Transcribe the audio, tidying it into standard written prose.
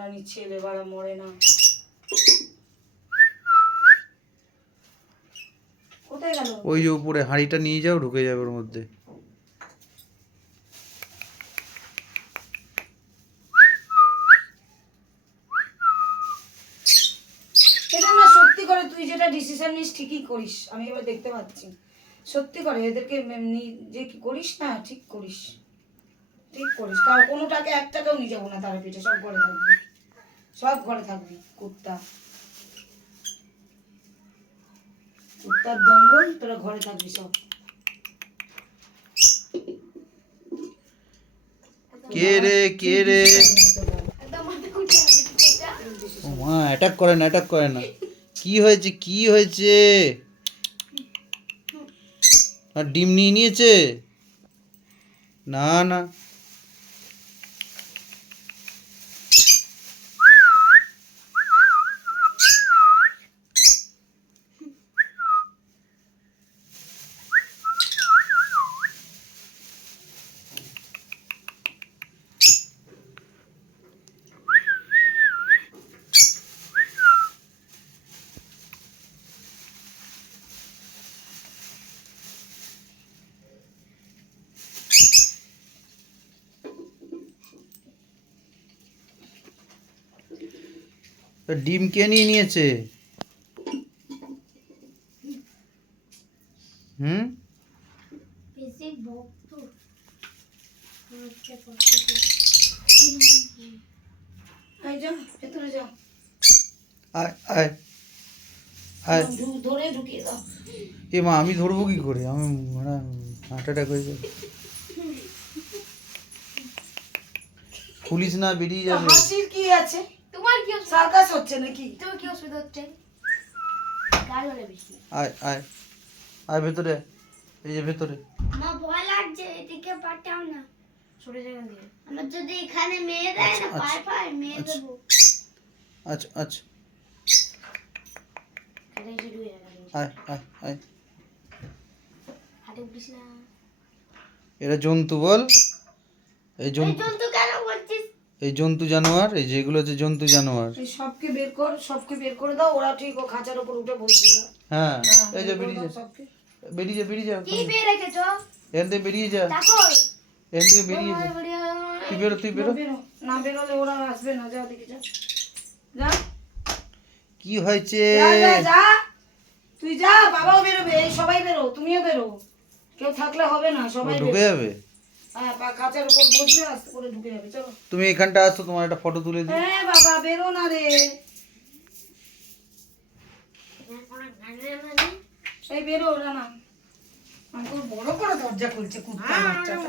হারানি ছেলে বাড়া মরে না। কোথায় গেল? ওই যে উপরে হাঁড়িটা নিয়ে যাও, ঢুকে যাবে ওর মধ্যে। এটা না সত্যি করে তুই যেটা ডিসিশন নিস ঠিকই করিস, আমি এবার দেখতে পাচ্ছি। সত্যি করে এদেরকে যে কি করিস না, ঠিক করিস, ঠিক করিস। কারণ কোনোটাকে এক টাকাও নিয়ে যাবো না তারাপীঠে, সব ঘরে থাকবি, সব ঘরে থাকবি। কুত্তা কুত্তার দঙ্গল, তোরা ঘরে থাকবি সব। কে রে কে রে? ও মা, অ্যাটাক করে না, অ্যাটাক করে না। কি হয়েছে কি হয়েছে? আর ডিম নিয়ে নিয়েছে? না না, তা ডিম কে নিয়ে নিয়েছে? হুম, এই যা, ভেতরে যাও, আয় আয় আয়। ধরে ঢুকিয়ে দাও। এ মা, আমি ধরবো কি করে? আমি মানে হার্ট অ্যাটাক হয়ে যাবে। খুলিস না, বেরিয়ে যাবে। হাসির কি আছে? তোমার কি সার্কাস হচ্ছে নাকি? তোমার কি অসুবিধা হচ্ছে? গাল বলে বেশি। আয় আয় আয় ভেতরে, এই যে ভেতরে। আমার ভয় লাগছে, এদিকে পাঠাও না। সরে যাবেন দিয়ে। আমার যদি এখানে মেয়ে দেয় না, পায়ে পায়ে মেয়ে দেবো। আচ্ছা আচ্ছা, আরে যে ডুয়ে গেল। আয় আয় আয়। হাতে উঠিস না। এরা জন্তু বল, এই এই জন্তু, জন্তু কেন বলছিস? এই জন্তু জানোয়ার, এই যেগুলো হচ্ছে জন্তু জানোয়ার। এই সবকে বের কর, সবকে বের করে দাও, ওরা ঠিক ও খাঁচার উপর উঠে বসবে। হ্যাঁ, এই যে বের করে বেরিয়ে দাও যা, সবকে। বেরিয়ে যা, বেরিয়ে যা, কি পেয়ে রেখেছো? এখান থেকে বেরিয়ে যা, দেখো। এখান থেকে বেরিয়ে যা। তুই বেরো, তুই বেরো। বেরো, না বেরোলে ওরা আসবে না। যা দেখে যা, যা কি হয়েছে? যা যা যা, তুই যা, বাবাও বেরোবে, এই সবাই বেরো, তুমিও বেরো। কেউ থাকলে হবে না, ও সবাই ঢুকে বেরো। যাবে? হ্যাঁ, খাঁচার উপর বসবে, আস্তে করে ঢুকে যাবে। চলো। তুমি এখানটা আসো, তোমার একটা ফটো তুলে দিই। হ্যাঁ বাবা, বেরো না রে। এই বেরো, না না, আমাকে বড় করে দরজা খুলছে কুত্তা বাচ্চাটা।